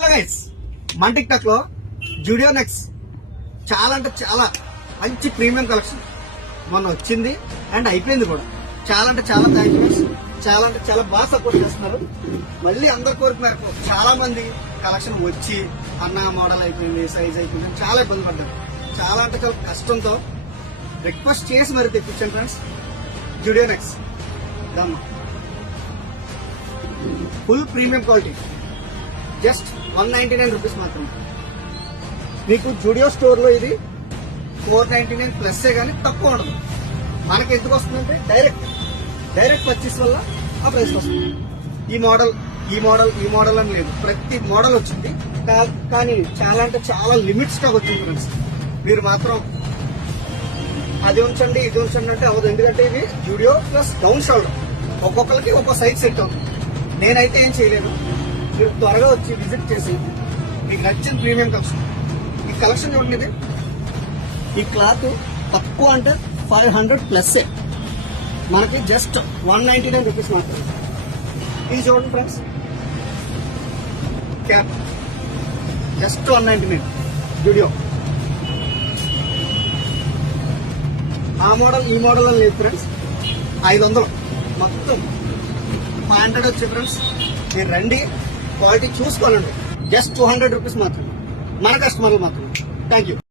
Guys మన tick talk లో Zudio next చాలా అంటే చాలా మంచి ప్రీమియం కలెక్షన్ మొన్న వచ్చింది అండ్ అయిపోయింది కూడా. చాలా అంటే చాలా థ్యాంక్స్, చాలా అంటే చాలా బాగా సపోర్ట్ చేస్తున్నారు. మళ్ళీ అందరి కోరిక మేరకు చాలా మంది కలెక్షన్ వచ్చి అన్న మోడల్ అయిపోయింది, సైజ్ అయిపోయింది అని చాలా ఇబ్బంది పడ్డారు. చాలా అంటే చాలా కష్టంతో రిక్వెస్ట్ చేసి మరి తెప్పించాను ఫ్రెండ్స్. జూడియో నెక్స్ దమ్మా full premium quality, just 199 rupees మాత్రమే. మీకు జూడియో స్టోర్ లో ఇది 499 ప్లస్ కానీ తక్కువ ఉండదు. మనకి ఎందుకు వస్తుందంటే డైరెక్ట్ పర్చేస్ వల్ల ఆ ప్రైస్ వస్తుంది. ఈ మోడల్ అని లేదు, ప్రతి మోడల్ వచ్చింది. కానీ చాలా అంటే చాలా లిమిట్ స్టాక్ వచ్చింది ఫ్రెండ్స్. మీరు మాత్రం అది ఉంచండి ఇది ఉంచండి అంటే అవ్వదు. ఎందుకంటే ఇది జూడియో ప్లస్ డౌన్ షోల్డర్, ఒక్కొక్కరికి ఒక్కో సైజ్ సెట్ అవుతుంది. నేనైతే ఏం చేయలేను, మీరు త్వరగా వచ్చి విజిట్ చేసి మీకు నచ్చిన ప్రీమియం కలెక్షన్. ఈ కలెక్షన్ చూడండి, ఈ క్లాత్ తక్కువ అంటే 500 ప్లస్, మనకి జస్ట్ 199 రూపీస్ మాత్రమే. ఇది చూడండి ఫ్రెండ్స్, క్యాప్ జస్ట్ 199 జూడియో. ఆ మోడల్ ఈ మోడల్ అని లేదు ఫ్రెండ్స్, 500 మొత్తం 500 వచ్చే ఫ్రెండ్స్. మీరు రండి, క్వాలిటీ చూసుకోవాలండి. జస్ట్ 200 రూపీస్ మాత్రమే, మన కస్టమర్లు మాత్రమే. Thank you.